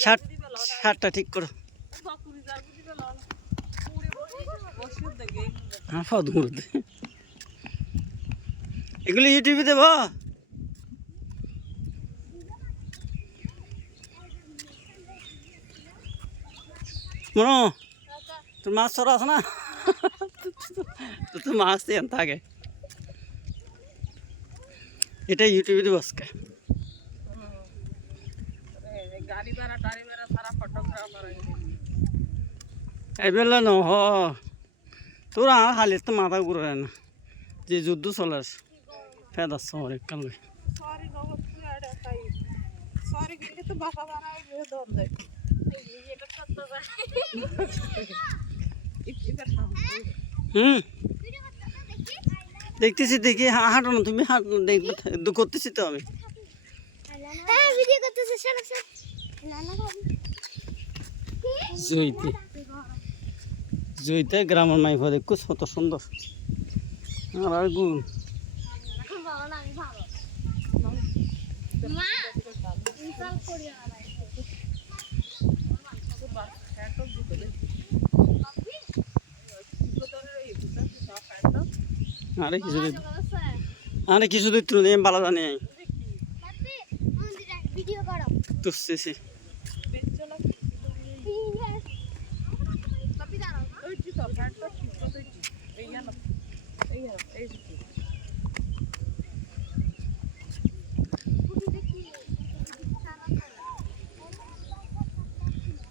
শার্টটা ঠিক করো। হ্যাঁ এগুলো ইউটিউবে দেব। মনো তোর মাছ ধরা আছে না? তো মাছ দিয়ে থাকে, এটা ইউটিউবে দেবো আজকে। এবেলা ন হ তোরা খালি তো মাথা ঘুরে না, যে যুদ্ধ চলে আছে ফেদাস অনেক কাল। দেখতেছি, দেখি হাঁটো না তুমি, হাঁট দেখবো করতেছি তো আমি। জয়িতে জয়িতে গ্রামের মাইফা দেখো কত সুন্দর। আর গুণ আরে কিছু দিত বালা জানি তুসছি